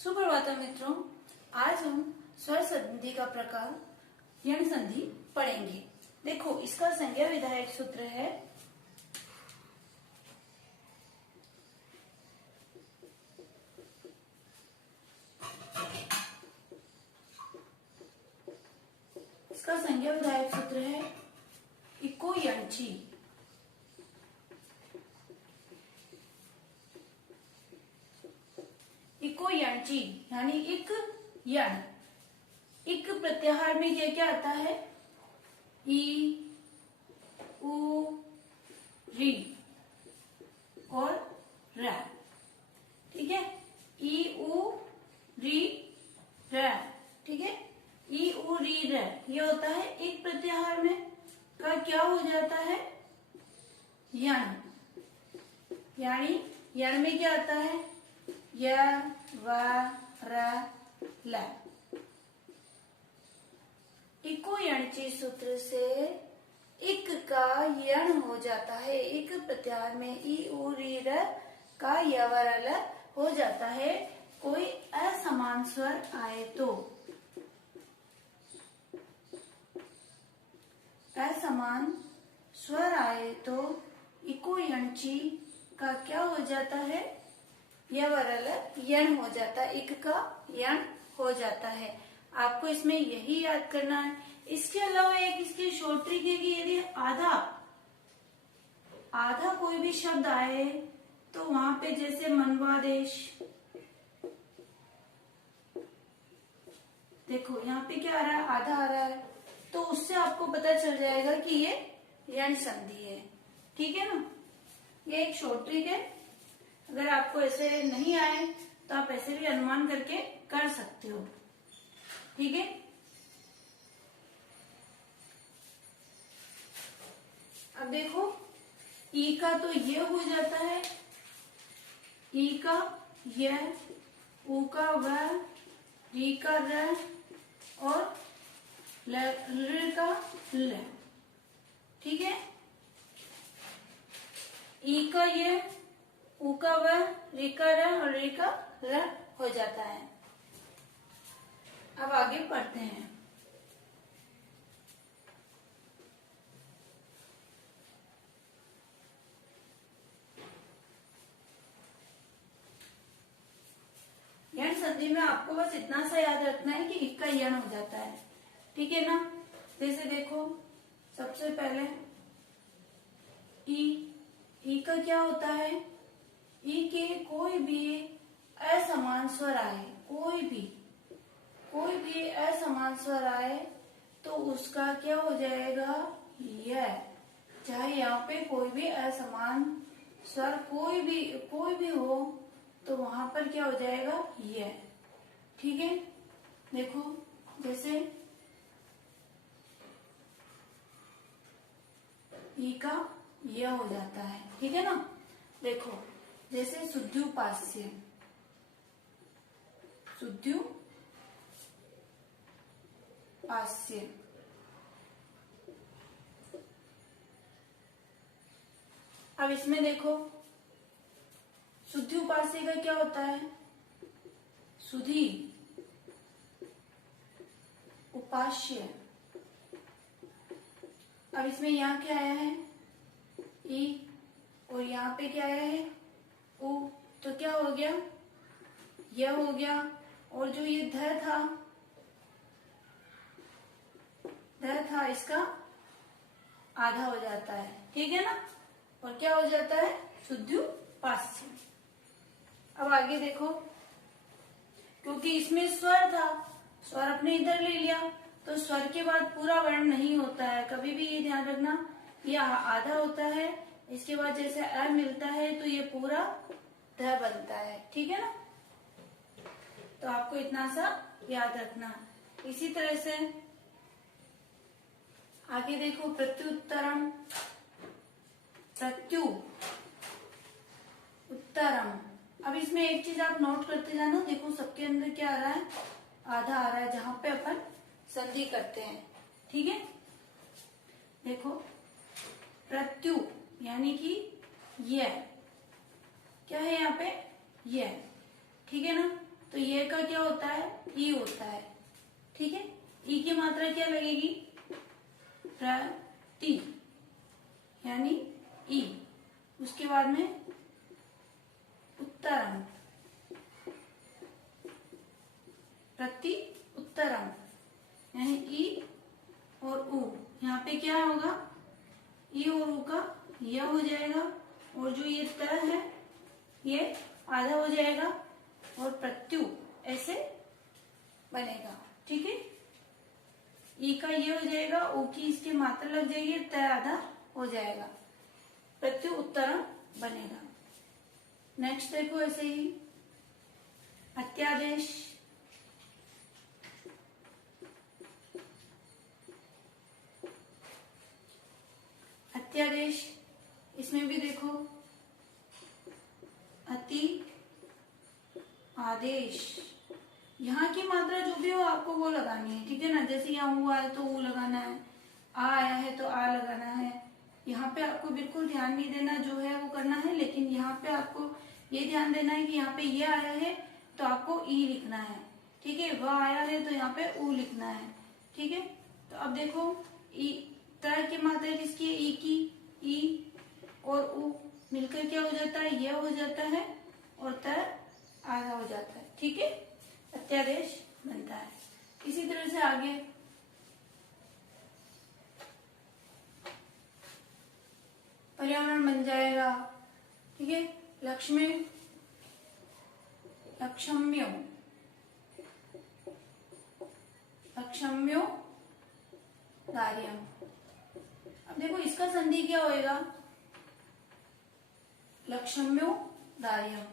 सुप्रभातम मित्रों, आज हम स्वर संधि का प्रकार यण संधि पढ़ेंगे। देखो, इसका संज्ञा विधायक सूत्र है इको यणची। इको यणची यानी इक यण। इक प्रत्याहार में क्या क्या आता है? ई, उ, री और र। ठीक है, ई, उ, री, र। ठीक है, ई, उ, री, र ये होता है एक प्रत्याहार में का क्या हो जाता है? यण। यानी यण में क्या आता है? य, व, र, ल। इको यणची सूत्र से इक का यण हो जाता है। इक प्रत्याहार में ई, उ, री, र का य, व, र, ल हो जाता है। कोई असमान स्वर आए तो, असमान स्वर आए तो इको यणची का क्या हो जाता है? य, व, र, ल यण हो जाता है। इक का यण हो जाता है। आपको इसमें यही याद करना है। इसके अलावा एक इसकी शॉर्ट ट्रिक है कि यदि आधा कोई भी शब्द आए तो वहां पे जैसे मनवादेश, देखो यहाँ पे क्या आ रहा है? आधा आ रहा है, तो उससे आपको पता चल जाएगा कि ये यण संधि है। ठीक है ना, ये एक शॉर्ट ट्रिक है। अगर आपको ऐसे नहीं आए तो आप ऐसे भी अनुमान करके कर सकते हो। ठीक है, अब देखो, ई का तो ये हो जाता है, ई का य, उ का व, री का र और ल का ल। ठीक है, ई का ये, उ का व, री का र और री का ल हो जाता है। अब आगे पढ़ते हैं। यण संधि में आपको बस इतना सा याद रखना है कि इक का यण हो जाता है। ठीक है ना, जैसे देखो, सबसे पहले ई का क्या होता है? ई के कोई भी असमान स्वर आए, कोई भी असमान स्वर आए तो उसका क्या हो जाएगा? य। चाहे यहाँ पे कोई भी असमान स्वर कोई भी हो तो वहां पर क्या हो जाएगा? य। ठीक है, देखो, जैसे ई का य हो जाता है। ठीक है ना, देखो, जैसे शुद्ध्युपास्य, अब इसमें देखो, शुद्ध्युपास्य का क्या होता है? सुधी उपास्य। अब इसमें यहाँ क्या आया है? ई, और यहाँ पे क्या आया है? उ। तो क्या हो गया? यह हो गया। और जो ये ध था इसका आधा हो जाता है। ठीक है ना, और क्या हो जाता है? शुद्ध्युपास्य। अब आगे देखो, क्योंकि इसमें स्वर था, स्वर अपने इधर ले लिया तो स्वर के बाद पूरा वर्ण नहीं होता है। कभी भी ये ध्यान रखना, ये आधा होता है, इसके बाद जैसे अ मिलता है तो ये पूरा ध बनता है। ठीक है ना, तो आपको इतना सा याद रखना। इसी तरह से आगे देखो, प्रत्युत्तरम, अब इसमें एक चीज आप नोट करते जाना। देखो, सबके अंदर क्या आ रहा है? आधा आ रहा है, जहां पे अपन संधि करते हैं। ठीक है, देखो, प्रत्यु यानी कि ये क्या है? यहाँ पे ये। ठीक है ना, तो ये का क्या होता है, ई होता है। ठीक है, ई की मात्रा क्या लगेगी, प्रति, यानी ई। उसके बाद में उत्तरम, प्रति उत्तरम, यानी ई और उ। यहाँ पे क्या होगा, ई और उ का यह हो जाएगा, और जो ये त है ये आधा हो जाएगा, और प्रत्यु ऐसे बनेगा। ठीक है, ई का ये हो जाएगा, उ की इसकी मात्रा लग जाएगी, त आधा हो जाएगा, प्रत्यु उत्तरम बनेगा। नेक्स्ट देखो ऐसे ही अत्यादेश। अत्यादेश, इसमें भी देखो अति आदेश, यहाँ की मात्रा जो भी हो आपको वो लगानी है। ठीक है ना, जैसे यहाँ हुआ है तो ऊ लगाना है, आ आया है तो आ लगाना है। यहाँ पे आपको बिल्कुल ध्यान नहीं देना, जो है वो करना है, लेकिन यहाँ पे आपको ये ध्यान देना है कि यहाँ पे ये आया है तो आपको ई लिखना है। ठीक है, वह आया है तो यहाँ पे ऊ लिखना है। ठीक है, तो अब देखो ई त की मात्रा किसकी है, ई की, ई और ऊ मिलकर क्या हो जाता है, यह हो जाता है, और त आधा हो जाता है। ठीक है, अत्यादेश बनता है। इसी तरह से आगे पर्यावरण बन जाएगा। ठीक है, लक्ष्मी, लक्षम्यो, लक्षम्यो दार्यम। अब देखो इसका संधि क्या होएगा, लक्षम्यो दार्यम।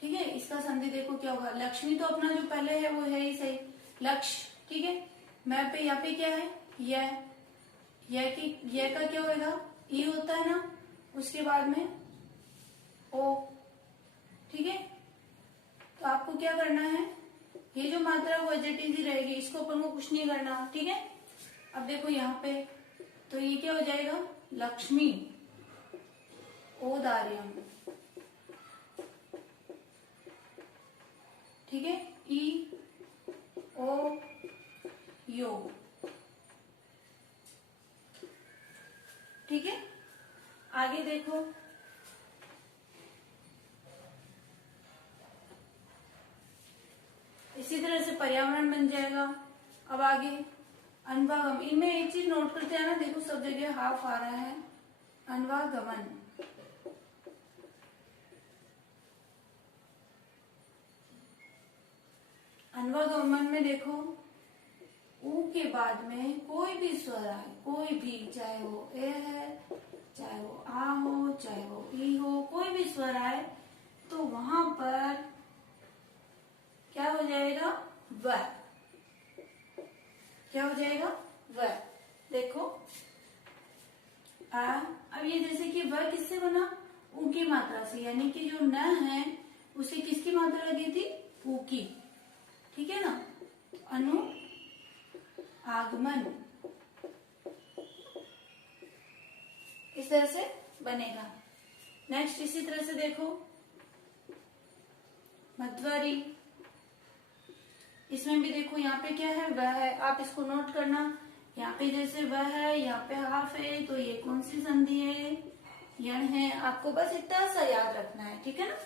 ठीक है, इसका संधि देखो क्या होगा, लक्ष्मी तो अपना जो पहले है वो है ही सही, लक्ष्य। ठीक है, मैं पे यहाँ पे क्या है, यह की, यह का क्या होगा, ई होता है ना, उसके बाद में ओ। ठीक है, तो आपको क्या करना है, ये जो मात्रा वो एज इट इज ही रहेगी, इसको अपन को कुछ नहीं करना। ठीक है, अब देखो यहाँ पे तो ये क्या हो जाएगा, लक्ष्मी ओदार्यम। ठीक है, ई ओ यो। ठीक है, आगे देखो इसी तरह से पर्यावरण बन जाएगा। अब आगे अन्वागम, इनमें एक चीज नोट करते हैं ना, देखो सब जगह हाफ आ रहा है, अन्वागमन। अन्वागमन में देखो ऊ के बाद में कोई भी स्वर आए, कोई भी, चाहे वो ए है, चाहे वो आ हो, चाहे वो ई हो, कोई भी स्वर आए तो वहां पर क्या हो जाएगा, व। क्या हो जाएगा, व। देखो अब ये जैसे कि व किससे बना, ऊ की मात्रा से, यानी कि जो न है उसे किसकी मात्रा लगी थी, ऊ की। ठीक है ना, अनु आगमन इस तरह से बनेगा। नेक्स्ट इसी तरह से देखो मध्वरी, इसमें भी देखो यहाँ पे क्या है, वह है, आप इसको नोट करना। यहाँ पे जैसे वह है, यहाँ पे हाफ है, तो ये कौन सी संधि है, यण है। आपको बस इतना सा याद रखना है। ठीक है ना,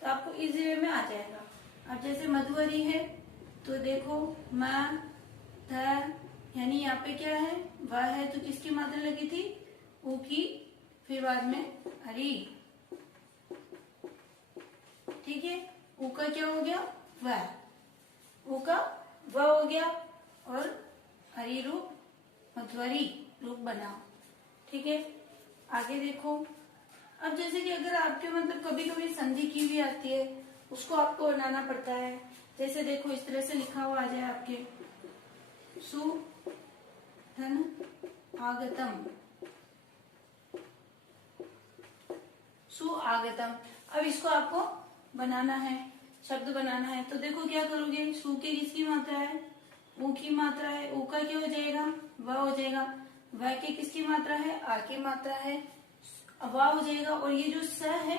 तो आपको इजी वे में आ जाएगा। अब जैसे मधुवरी है तो देखो म थ, यानी यहाँ पे क्या है, वह है, तो किसकी मात्रा लगी थी, ऊ की, फिर बाद में हरी। ठीक है, ऊ का क्या हो गया, वह, ऊ का व हो गया, और हरी रूप मध्वरी रूप बना। ठीक है, आगे देखो। अब जैसे कि अगर आपके मतलब कभी कभी संधि की भी आती है, उसको आपको बनाना पड़ता है। जैसे देखो इस तरह से लिखा हुआ आ जाए आपके, सु धन आगतम, सु आगतम। अब इसको आपको बनाना है, शब्द बनाना है। तो देखो क्या करोगे, सु की किसकी मात्रा है, ऊ की मात्रा है, ऊ का क्या हो जाएगा, व हो जाएगा। व की किसकी मात्रा है, आ की मात्रा है, व हो जाएगा। और ये जो स है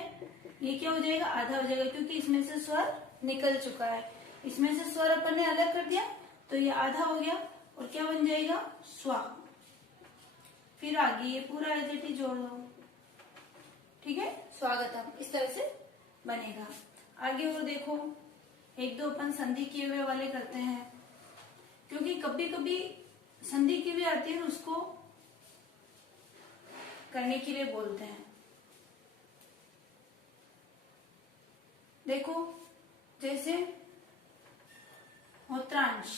ये क्या हो जाएगा, आधा हो जाएगा, क्योंकि इसमें से स्वर निकल चुका है। इसमें से स्वर अपन ने अलग कर दिया तो ये आधा हो गया और क्या बन जाएगा, स्वा। फिर आगे ये पूरा एज इट इज जोड़ दो, ठीक है, स्वागतम, इस तरह से बनेगा। आगे वो देखो, एक दो अपन संधि किए हुए वाले करते हैं, क्योंकि कभी कभी संधि की भी आती है, उसको करने के लिए बोलते हैं। देखो जैसे होत्रांश,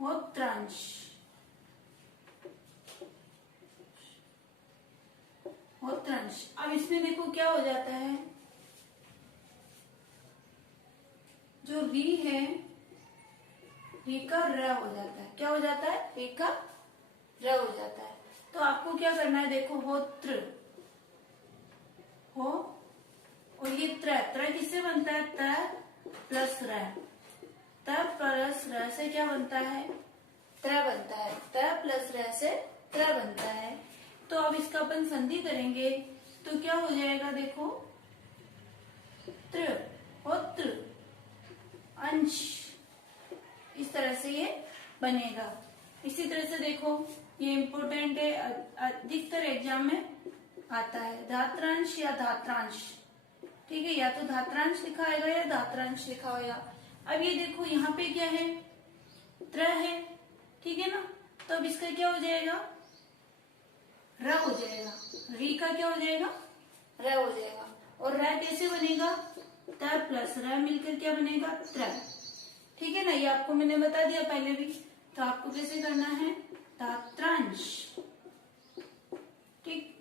होत्रांश, होत्रांश। अब इसमें देखो क्या हो जाता है, जो री है, री का र हो जाता है। क्या हो जाता है, री का र हो जाता है। तो आपको क्या करना है, देखो होत्र, हो और ये त्र, त्र किससे बनता है, त प्लस र, त प्लस र से क्या बनता है, त्र बनता है, त प्लस र से त्र बनता है। तो अब इसका अपन संधि करेंगे तो क्या हो जाएगा, देखो त्र, होत्र, अंश, इस तरह से ये बनेगा। इसी तरह से देखो, ये इम्पोर्टेंट है, अधिकतर एग्जाम में आता है, धात्रांश या धात्रांश, ठीक है, या तो धात्रांश लिखा आएगा या धात्रांश लिखा होगा। अब ये देखो यहाँ पे क्या है, त्र है, ठीक है ना, तो अब इसका क्या हो जाएगा, र हो जाएगा, री का क्या हो जाएगा, र हो जाएगा। और र कैसे बनेगा, त प्लस र मिलकर क्या बनेगा, त्र, ठीक है ना, ये आपको मैंने बता दिया पहले भी। तो आपको कैसे करना है, धात्रांश, ठीक।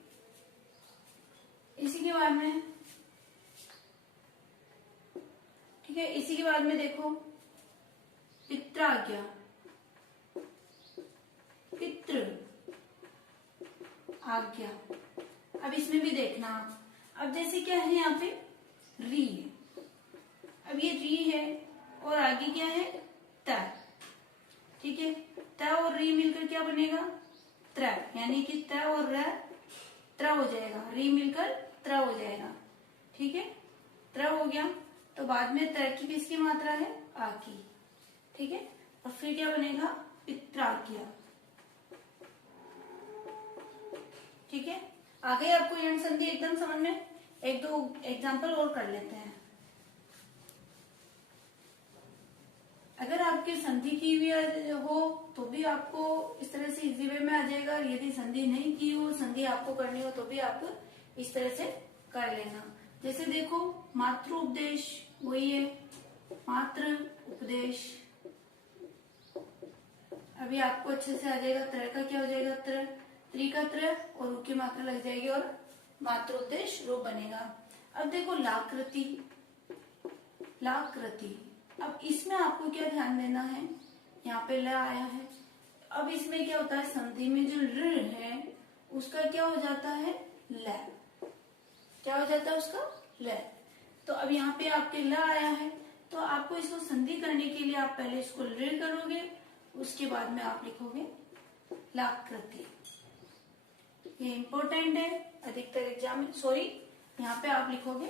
इसी के बाद में, ठीक है, इसी के बाद में देखो पित्राज्ञा, पितृ आज्ञा। अब इसमें भी देखना, अब जैसे क्या है, यहाँ पे री है, अब ये री है और आगे क्या है, त, ठीक है, त और री मिलकर क्या बनेगा, त्र, यानी कि त और र त्र हो जाएगा, री मिलकर त्र हो जाएगा, ठीक है, त्र हो गया। तो बाद में त्र की किसकी मात्रा है, आ की, ठीक है, और फिर क्या बनेगा, पित्राज्ञा, ठीक है। आ गई आपको यण संधि एकदम समझ में। एक दो एग्जाम्पल और कर लेते हैं। अगर आपके संधि की हुई हो तो भी आपको इस तरह से इजी वे में आ जाएगा, यदि संधि नहीं की हो, संधि आपको करनी हो तो भी आप इस तरह से कर लेना। जैसे देखो मातृ उपदेश, वही है मातृ उपदेश, अभी आपको अच्छे से आ जाएगा। त्र का क्या हो जाएगा, त्र, त्रि का त्र और उ की मात्रा लग जाएगी और मातृ उपदेश रूप बनेगा। अब देखो लाकृति, लाकृति, अब इसमें आपको क्या ध्यान देना है, यहाँ पे ल आया है, अब इसमें क्या होता है, संधि में जो ऋ है उसका क्या हो जाता है, ल, क्या हो जाता है उसका, ल। तो अब यहाँ पे आपके ल आया है, तो आपको इसको संधि करने के लिए आप पहले इसको ऋ करोगे, उसके बाद में आप लिखोगे लाकृति। ये इंपॉर्टेंट है, अधिकतर एग्जाम में, सॉरी यहाँ पे आप लिखोगे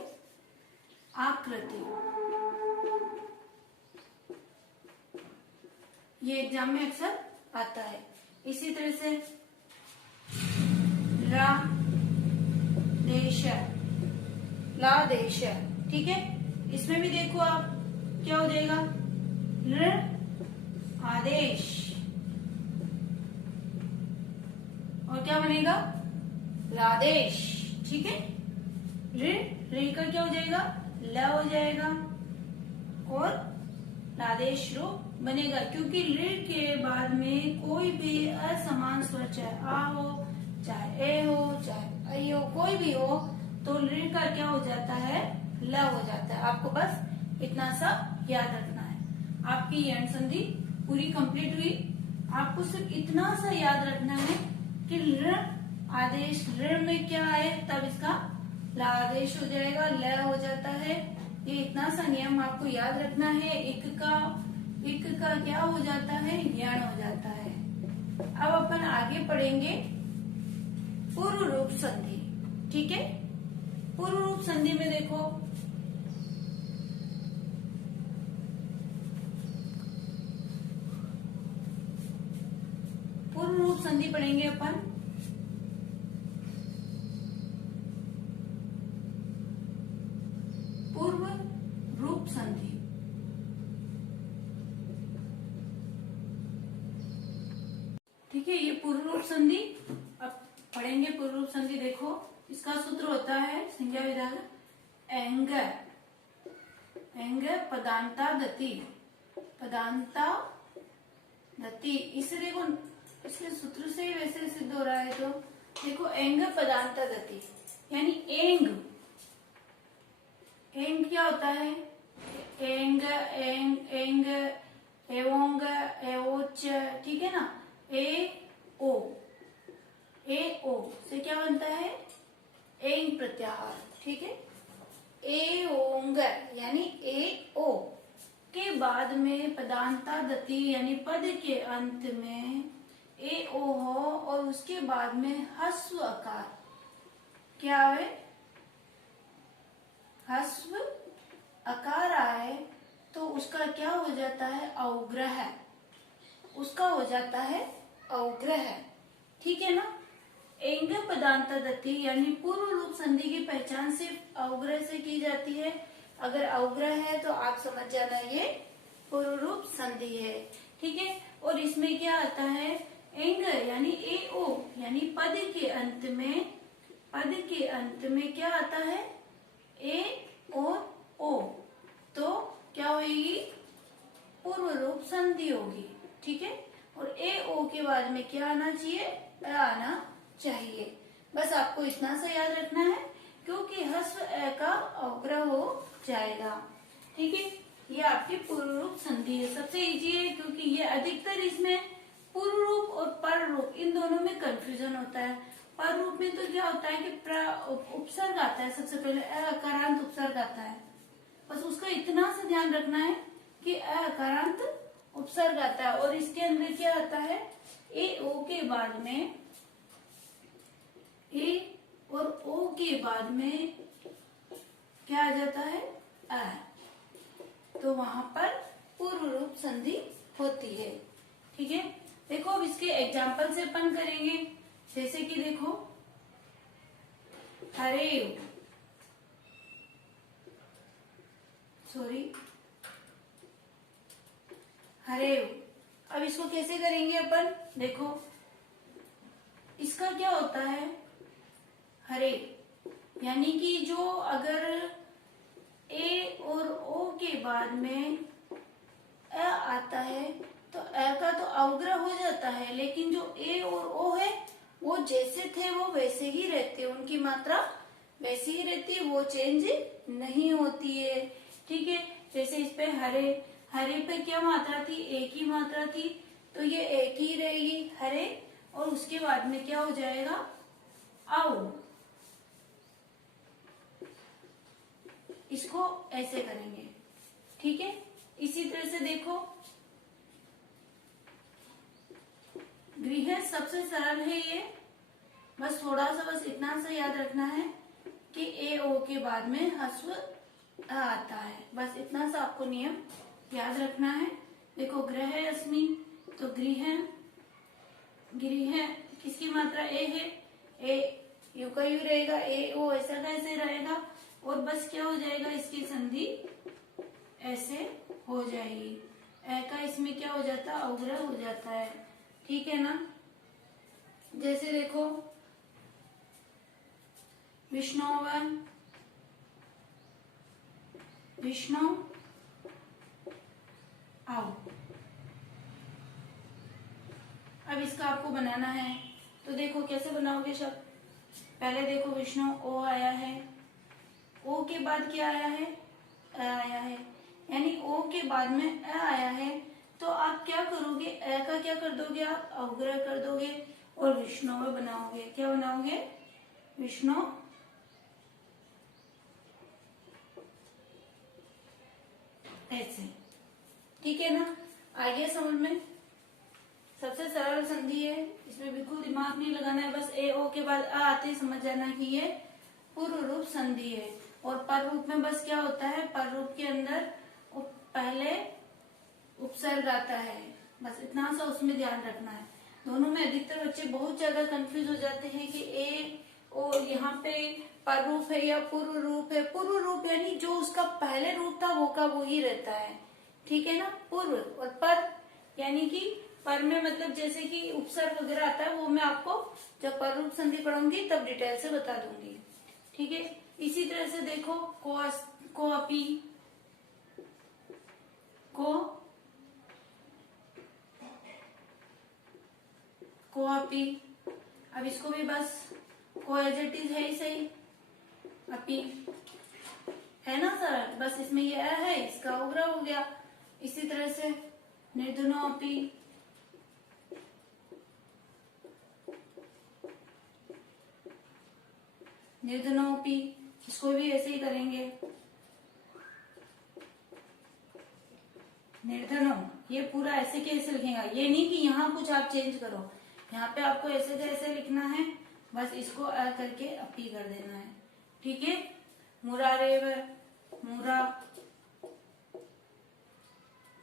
आकृति, ये एग्जाम में अक्सर आता है। इसी तरह से रा देश, ला देश, ठीक है, इसमें भी देखो आप क्या हो जाएगा, ऋ आदेश, और क्या बनेगा, लादेश, ठीक है। ऋ का क्या हो जाएगा, ल हो जाएगा और लादेश रूप बनेगा, क्योंकि ऋ के बाद में कोई भी असमान स्वर, चाहे आ हो, चाहे ए हो, चाहे ऐ हो, कोई भी हो, तो ऋ का क्या हो जाता है, ल हो जाता है। आपको बस इतना सा याद रखना है। आपकी यण संधि पूरी कंप्लीट हुई, आपको सिर्फ इतना सा याद रखना है कि ऋ आदेश, ऋ में क्या है तब इसका लादेश हो जाएगा, ल हो जाता है। ये इतना सा नियम आपको याद रखना है। इक का क्या हो जाता है, यण हो जाता है। अब अपन आगे पढ़ेंगे पूर्व रूप संधि, ठीक है। पूर्व रूप संधि में देखो संधि पढ़ेंगे अपन। पूर्व रूप संधि। ठीक है, ये पूर्व रूप संधि अब पढ़ेंगे। पूर्व रूप संधि देखो, इसका सूत्र होता है संज्ञा विधान एंग एंग पदांता दति, पदांता दति। इसे देखो, इसके सूत्र से ही वैसे सिद्ध हो रहा है। तो देखो एंग पदांता दति यानी एंग, एंग क्या होता है? एंग एंग एंग एवोंग एवोच, ठीक है ना। ए ओ से क्या बनता है? एंग प्रत्याहार, ठीक है। ए ओंग यानी ए ओ के बाद में पदांता दति यानी पद के अंत में ए ओ हो और उसके बाद में हस्व अकार क्या है? हस्व अकार आए तो उसका क्या हो जाता है? अवग्रह, उसका हो जाता है अवग्रह, ठीक है ना। एंग पदांता दति यानी पूर्व रूप संधि की पहचान सिर्फ अवग्रह से की जाती है। अगर अवग्रह है तो आप समझ जाना ये पूर्व रूप संधि है, ठीक है। और इसमें क्या आता है? एंग यानी ए ओ यानी पद के अंत में क्या आता है? ए और ओ, तो क्या होगी? पूर्व रूप संधि होगी, ठीक है। और ए ओ के बाद में क्या आना चाहिए? अ आना चाहिए। बस आपको इतना सा याद रखना है, क्योंकि हस्व अ का अवग्रह हो जाएगा, ठीक है। ये आपकी पूर्व रूप संधि है, सबसे इजी है, क्योंकि ये अधिकतर इसमें पूर्व रूप और पर रूप इन दोनों में कंफ्यूजन होता है। पर रूप में तो क्या होता है कि उपसर्ग आता है, सबसे पहले अकारांत उपसर्ग आता है। बस उसका इतना सा ध्यान रखना है कि अकारांत उपसर्ग आता है। और इसके अंदर क्या आता है? ए ओ के बाद में, ए और ओ के बाद में क्या आ जाता है? अ, तो वहां पर पूर्व रूप संधि होती है, ठीक है। देखो अब इसके एग्जाम्पल से अपन करेंगे। जैसे कि देखो हरेव, हरेव। अब इसको कैसे करेंगे अपन? देखो इसका क्या होता है? हरे यानी कि जो अगर ए और ओ के बाद में अ आता है तो अ का तो अवग्रह हो जाता है, लेकिन जो ए और ओ है वो जैसे थे वो वैसे ही रहते हैं, उनकी मात्रा वैसी ही रहती है, वो चेंज नहीं होती है, ठीक है। जैसे इस पे हरे, हरे पे क्या मात्रा थी? एक ही मात्रा थी, तो ये एक ही रहेगी हरे। और उसके बाद में क्या हो जाएगा? आओ। इसको ऐसे करेंगे, ठीक है। इसी तरह से देखो गृह सबसे सरल है ये, बस थोड़ा सा बस इतना सा याद रखना है कि ए ओ के बाद में हस्व अ आता है, बस इतना सा आपको नियम याद रखना है। देखो ग्रह अस्मि, तो गृह, गृह किसकी मात्रा? ए है, ए यू का यू रहेगा, ए ओ ऐसा का ऐसे रहेगा, और बस क्या हो जाएगा? इसकी संधि ऐसे हो जाएगी। ए का इसमें क्या हो जाता है? अवग्रह हो जाता है, ठीक है ना। जैसे देखो विष्णुवन, विष्णु आओ। अब इसका आपको बनाना है, तो देखो कैसे बनाओगे शब्द। पहले देखो विष्णु ओ आया है, ओ के बाद क्या आया है? अ आया है, यानी ओ के बाद में अ आया है, तो आप क्या करोगे? अ का क्या कर दोगे? आप अवग्रह कर दोगे और विष्णु बनाओगे। क्या बनाओगे? विष्णु, ऐसे, ठीक है ना। आ गया समझ में? सबसे सरल संधि है, इसमें बिल्कुल दिमाग नहीं लगाना है, बस ए ओ के बाद अ आते ही समझ जाना कि ये पूर्व रूप संधि है। और पर रूप में बस क्या होता है? पर रूप के अंदर पहले उपसर्ग आता है, बस इतना सा उसमें ध्यान रखना है। दोनों में अधिकतर बच्चे बहुत ज्यादा कंफ्यूज हो जाते हैं कि ए और यहाँ पे पर रूप है या पूर्व रूप है। पूर्व रूप यानी जो उसका पहले रूप था वो का वो ही रहता है, ठीक है ना। पूर्व और पर यानी कि पर में मतलब जैसे कि उपसर्ग वगैरह आता है, वो मैं आपको जब पर रूप संधि पढ़ूंगी तब डिटेल से बता दूंगी, ठीक है। इसी तरह से देखो को अपी, को अपी। अब इसको भी बस को एज इट इज है ही सही, अपी है ना सर, बस इसमें ये है, इसका उग्र हो गया। इसी तरह से निर्धनो अपी, निर्धनो अपी, इसको भी ऐसे ही करेंगे। निर्धनो, ये पूरा ऐसे कैसे लिखेगा, ये नहीं कि यहाँ कुछ आप चेंज करो, यहाँ पे आपको ऐसे कैसे लिखना है, बस इसको अ करके अपी कर देना है, ठीक है। मुरारेव, मुरा,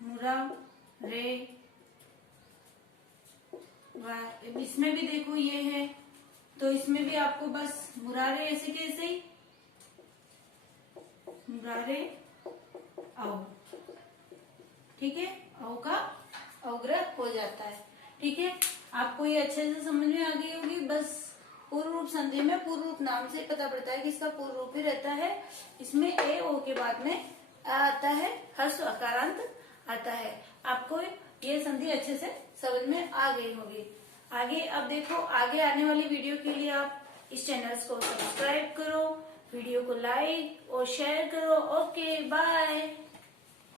मुरा रे, इसमें भी देखो ये है, तो इसमें भी आपको बस मुरारे ऐसे कैसे ही, मुरारे आओ, ठीक है। औ का अवग्रह हो जाता है, ठीक है। आपको ये अच्छे से समझ में आ गई होगी। बस पूर्व रूप संधि में पूर्व रूप नाम से पता पड़ता है कि इसका पूर्व रूप ही रहता है। इसमें ए ओ के बाद में आ आता है, हर्ष अकारांत आता है। आपको ये संधि अच्छे से समझ में आ गई होगी। आगे अब देखो, आगे आने वाली वीडियो के लिए आप इस चैनल को सब्सक्राइब करो, वीडियो को लाइक और शेयर करो। Okay bye.